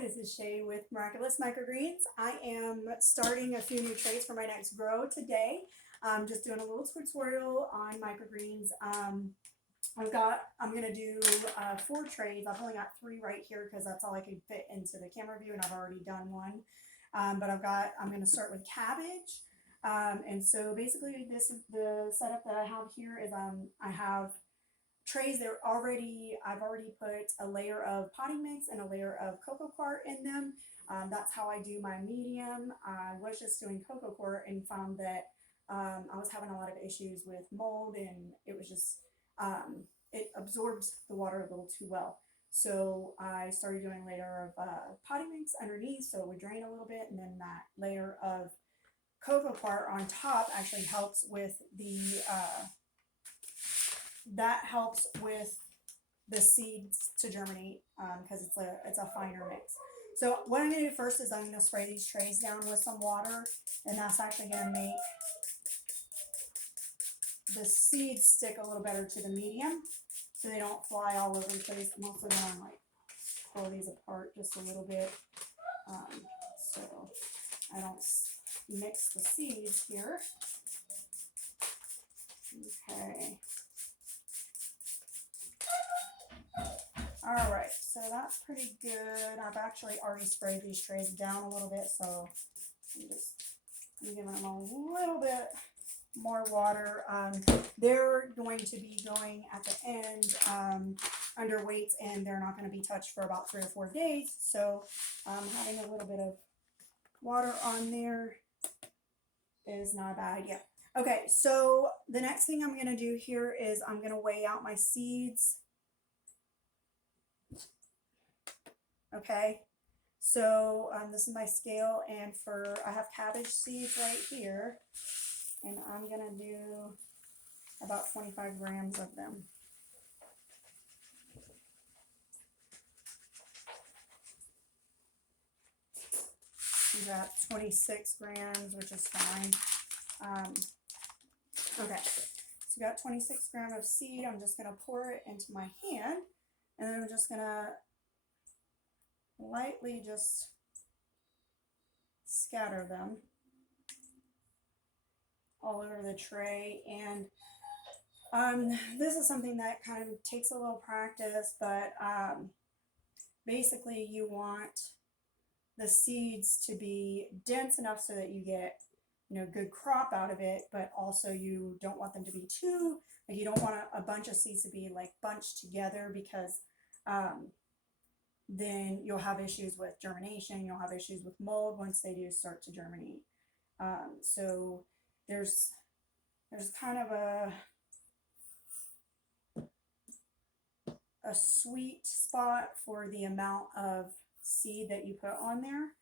this is Shay with Miraculous Microgreens. I am starting a few new trays for my next grow today. I'm just doing a little tutorial on microgreens. I'm gonna do 4 trays. I've only got 3 right here because that's all I could fit into the camera view, and I've already done one. But I'm gonna start with cabbage. And so basically, this is the setup that I have here. Is I have trays. I've already put a layer of potting mix and a layer of cocoa coir in them. That's how I do my medium. I was just doing cocoa coir and found that I was having a lot of issues with mold, and it was just it absorbs the water a little too well. So I started doing a layer of potting mix underneath, so it would drain a little bit, and then that layer of cocoa coir on top actually helps with the seeds to germinate because it's a finer mix. So what I'm going to do first is I'm going to spray these trays down with some water, and that's actually going to make the seeds stick a little better to the medium so they don't fly all over the place. I'm also going to like pull these apart just a little bit so I don't mix the seeds here. Okay. Alright, so that's pretty good. I've actually already sprayed these trays down a little bit, so I'm giving them a little bit more water. They're going to be going at the end under weights, and they're not going to be touched for about 3 or 4 days, so having a little bit of water on there is not a bad idea. Okay, so the next thing I'm going to do here is I'm going to weigh out my seeds. Okay, so this is my scale, and I have cabbage seeds right here, and I'm going to do about 25 grams of them. We got 26 grams, which is fine. Okay, so we got 26 grams of seed. I'm just going to pour it into my hand, and then I'm just going to lightly just scatter them all over the tray. And this is something that kind of takes a little practice, but basically you want the seeds to be dense enough so that you get good crop out of it, but also you don't want them to be too, like, you don't want a bunch of seeds to be like bunched together, because then you'll have issues with germination. You'll have issues with mold once they do start to germinate. So there's kind of a sweet spot for the amount of seed that you put on there.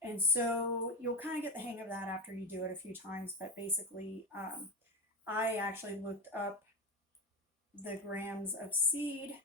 And so you'll kind of get the hang of that after you do it a few times. But basically, I actually looked up the grams of seed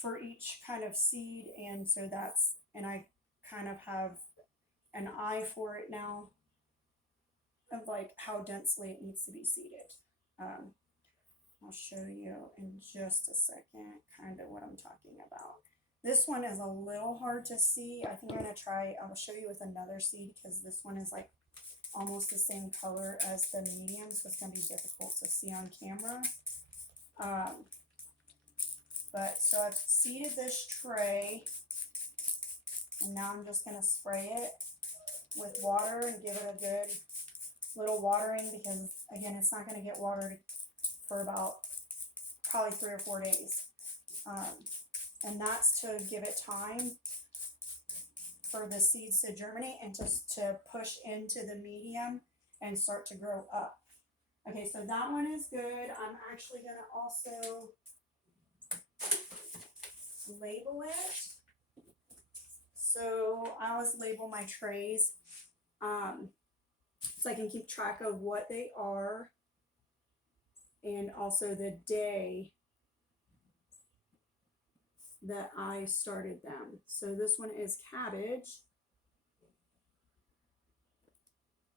for each kind of seed, and so I kind of have an eye for it now of like how densely it needs to be seeded. I'll show you in just a second kind of what I'm talking about. This one is a little hard to see. I think I'll show you with another seed, because this one is like almost the same color as the medium, so it's going to be difficult to see on camera. So I've seeded this tray, and now I'm just going to spray it with water and give it a good little watering, because again, it's not going to get watered for about probably 3 or 4 days. And that's to give it time for the seeds to germinate and just to push into the medium and start to grow up. Okay, so that one is good. I'm actually going to also label it. So I always label my trays so I can keep track of what they are, and also the day that I started them. So this one is cabbage,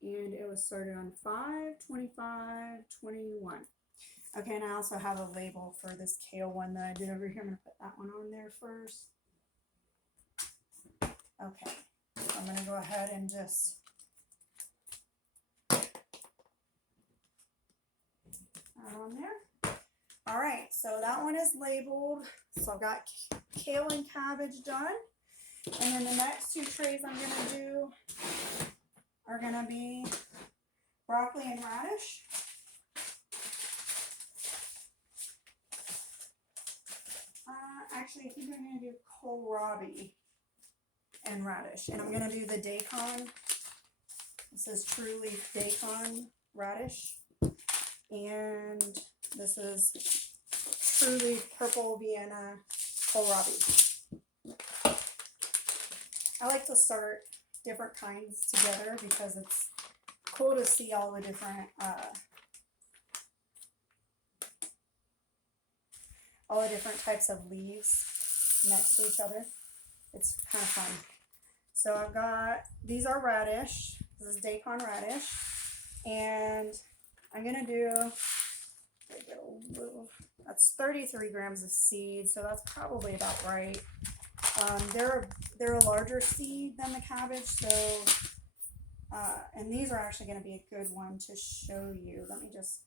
and it was started on 5/25/21. Okay, and I also have a label for this kale one that I did over here. I'm going to put that one on there first. Okay, so I'm going to go ahead and just add on there. All right, so that one is labeled. So I've got kale and cabbage done. And then the next two trays I'm going to do are going to be broccoli and radish. Actually, I think I'm going to do kohlrabi and radish. And I'm going to do the daikon. This is True Leaf Daikon radish. And this is True Leaf Purple Vienna kohlrabi. I like to start different kinds together because it's cool to see all the different types of leaves next to each other. It's kind of fun. So I've got, these are radish. This is daikon radish. And I'm going to do, that's 33 grams of seed. So that's probably about right. They're a larger seed than the cabbage. So, and these are actually going to be a good one to show you. Let me just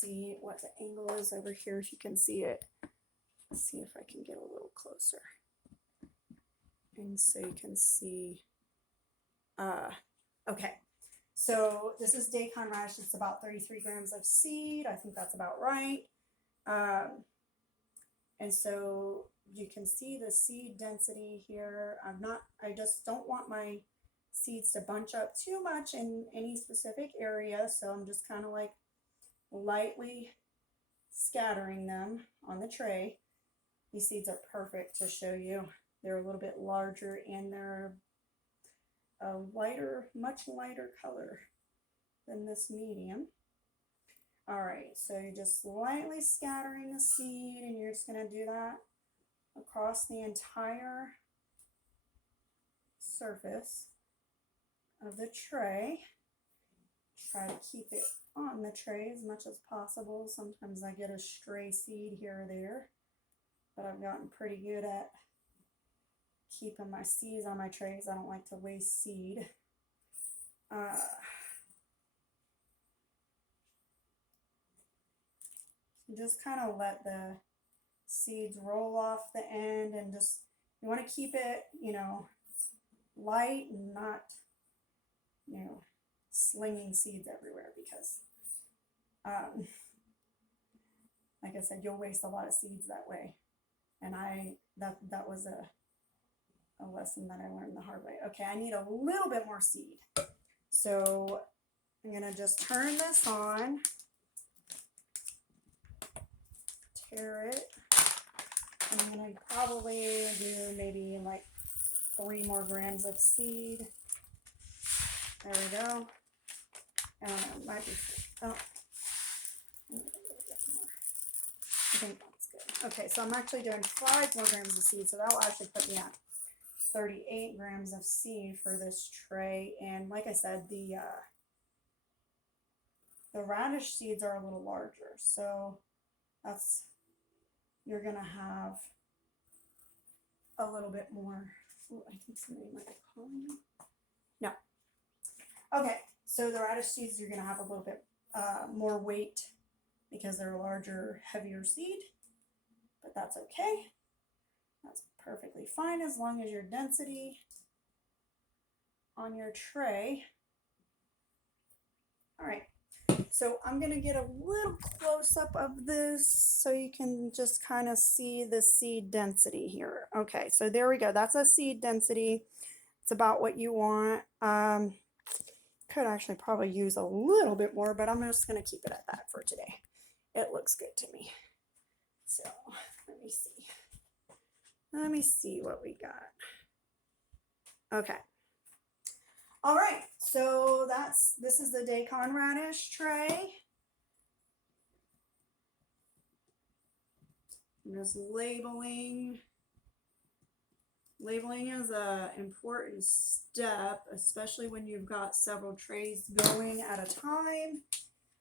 see what the angle is over here if you can see it. Let's see if I can get a little closer. And so you can see, okay. So this is daikon radish. It's about 33 grams of seed. I think that's about right. And so you can see the seed density here. I just don't want my seeds to bunch up too much in any specific area. So I'm just kind of like lightly scattering them on the tray. These seeds are perfect to show you. They're a little bit larger and they're a lighter, much lighter color than this medium. All right, so you're just lightly scattering the seed and you're just going to do that across the entire surface of the tray. Try to keep it on the tray as much as possible. Sometimes I get a stray seed here or there, but I've gotten pretty good at keeping my seeds on my trays. I don't like to waste seed. Just kind of let the seeds roll off the end, and just, you want to keep it, light and not, slinging seeds everywhere, because like I said, you'll waste a lot of seeds that way. And that was a lesson that I learned the hard way. Okay, I need a little bit more seed. So I'm going to just turn this on, tear it. I'm going to probably do maybe like 3 more grams of seed. There we go. It might be, oh, a little bit more. I think that's good. Okay, so I'm actually doing 5 more grams of seed, so that will actually put me at 38 grams of seed for this tray. And like I said, the radish seeds are a little larger, so you're gonna have a little bit more. Oh, I think somebody might have called me. No. Okay, so the radish seeds, you're gonna have a little bit more weight because they're a larger, heavier seed, but that's okay. That's perfectly fine as long as your density on your tray. All right, so I'm gonna get a little close up of this so you can just kind of see the seed density here. Okay, so there we go. That's a seed density. It's about what you want. Could actually probably use a little bit more, but I'm just gonna keep it at that for today. It looks good to me. So let me see. Let me see what we got. Okay. All right, so this is the daikon radish tray. I'm just labeling. Labeling is an important step, especially when you've got several trays going at a time.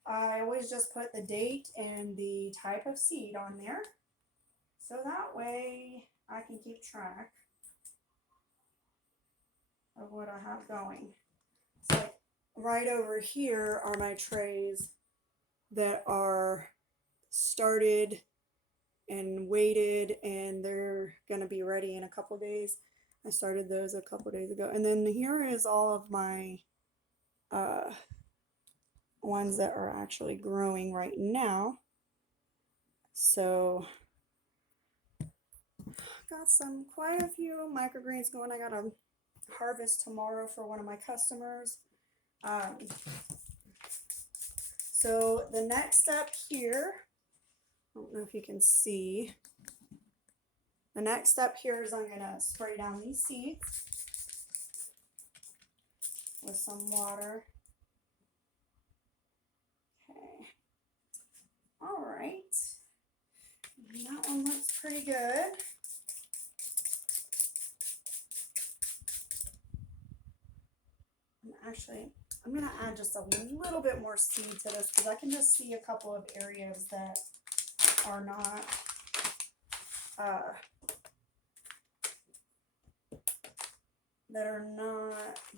I always just put the date and the type of seed on there. So that way I can keep track of what I have going. So right over here are my trays that are started and weighted, and they're going to be ready in a couple days. I started those a couple days ago. And then here is all of my ones that are actually growing right now. So got quite a few microgreens going. I got a harvest tomorrow for one of my customers. So the next step here, I don't know if you can see, the next step here is I'm going to spray down these seeds with some water. Okay. All right. That one looks pretty good. I'm going to add just a little bit more seed to this because I can just see a couple of areas that are not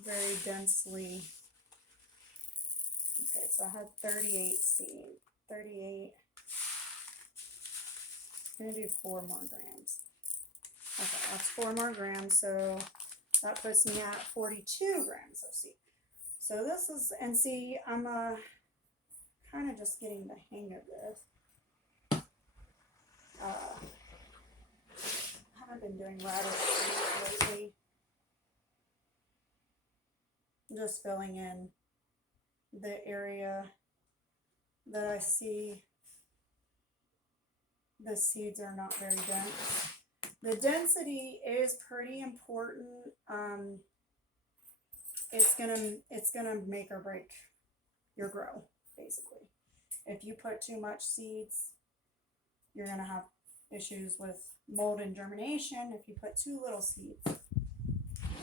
very densely. Okay, so I had 38 seed. 38. I'm going to do 4 more grams. Okay, that's 4 more grams, so that puts me at 42 grams of seed. So this is, and see, I'm kind of just getting the hang of this. I haven't been doing radish seeds lately. Just filling in the area that I see the seeds are not very dense. The density is pretty important. It's gonna make or break your grow, basically. If you put too much seeds, you're gonna have issues with mold and germination. If you put too little seeds,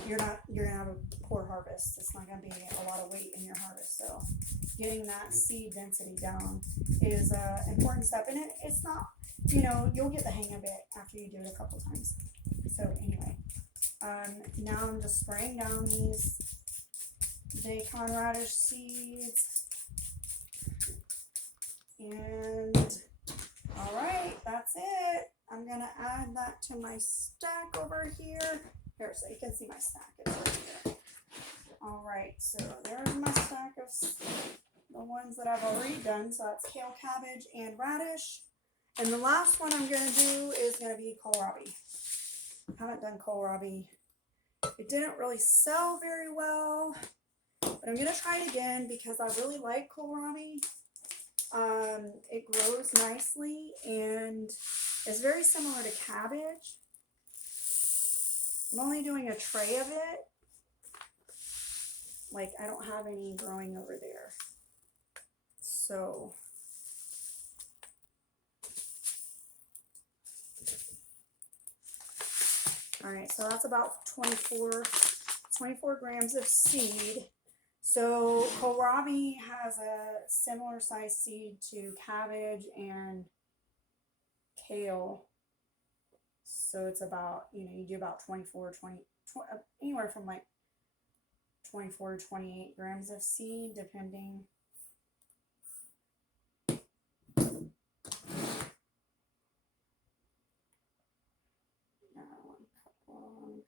you're gonna have a poor harvest. It's not gonna be a lot of weight in your harvest. So getting that seed density down is an important step. And it's not, you'll get the hang of it after you do it a couple times. So anyway, now I'm just spraying down these daikon radish seeds. And all right, that's it. I'm gonna add that to my stack over here. Here, so you can see my stack is right here. All right, so there's my stack of the ones that I've already done. So that's kale, cabbage, and radish. And the last one I'm gonna do is gonna be kohlrabi. I haven't done kohlrabi. It didn't really sell very well, but I'm gonna try it again because I really like kohlrabi. It grows nicely and it's very similar to cabbage. I'm only doing a tray of it. Like, I don't have any growing over there. So all right, so that's about 24 grams of seed. So kohlrabi has a similar size seed to cabbage and kale. So it's about, you do about anywhere from like 24 to 28 grams of seed, depending.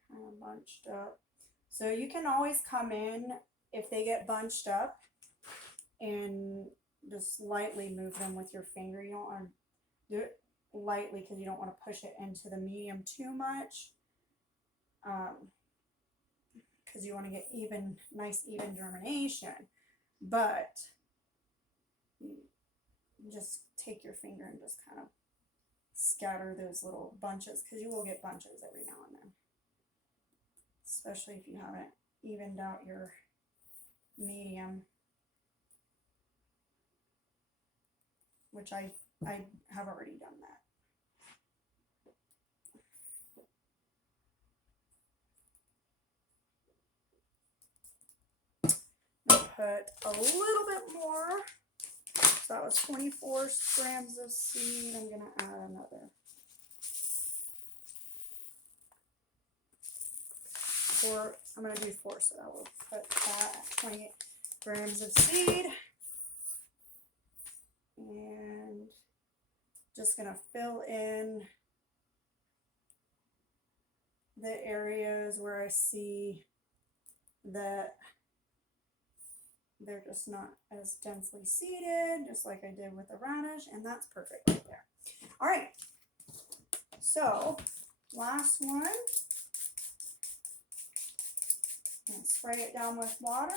Kind of bunched up. So you can always come in if they get bunched up and just lightly move them with your finger. You don't want to do it lightly because you don't want to push it into the medium too much, because you want to get nice even germination. But you just take your finger and just kind of scatter those little bunches, because you will get bunches every now and then, especially if you haven't evened out your medium, which I have already done that. I'm gonna put a little bit more So that was 24 grams of seed. I'm going to add another 4. I'm going to do 4, so I will put that at 28 grams of seed. And just going to fill in the areas where I see that they're just not as densely seeded, just like I did with the radish, and that's perfect right there. All right, so last one, and spray it down with water.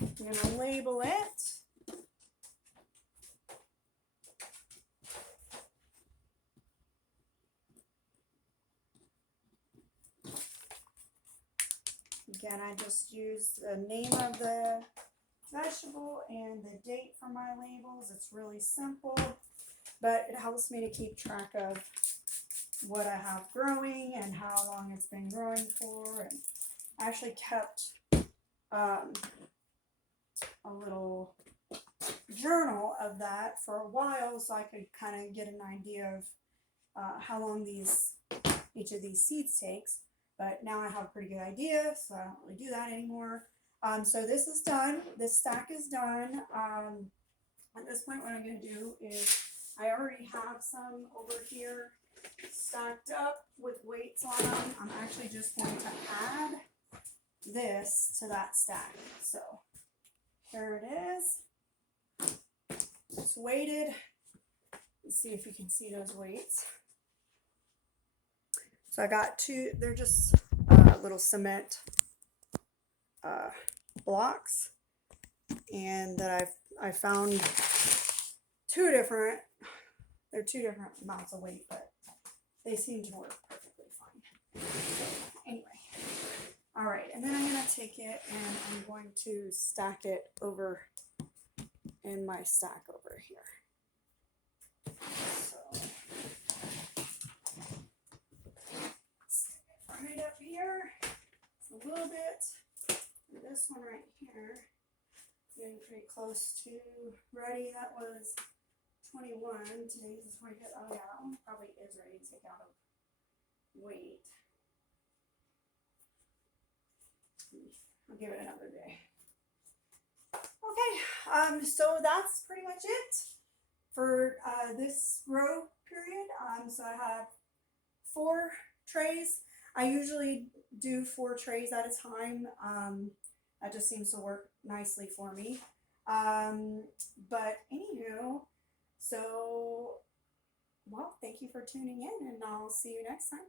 I'm going to label it. Again, I just use the name of the vegetable and the date for my labels. It's really simple, but it helps me to keep track of what I have growing and how long it's been growing for. And I actually kept a little journal of that for a while so I could kind of get an idea of how long each of these seeds takes. But now I have a pretty good idea, so I don't really do that anymore. So this is done. This stack is done. At this point, what I'm going to do is I already have some over here stacked up with weights on them. I'm actually just going to add this to that stack. So there it is. It's weighted. Let's see if you can see those weights. So I got 2, they're just little cement blocks, and that I found 2 different, they're 2 different amounts of weight, but they seem to work perfectly fine. So anyway, all right, and then I'm going to take it and I'm going to stack it over in my stack over here. So right up here, a little bit, and this one right here, getting pretty close to ready. That was 21, today's the 25th. Oh yeah, that one probably is ready to take out of weight. I'll give it another day. Okay, so that's pretty much it for this grow period. So I have 4 trays. I usually do 4 trays at a time. That just seems to work nicely for me. But anywho, so, well, thank you for tuning in, and I'll see you next time.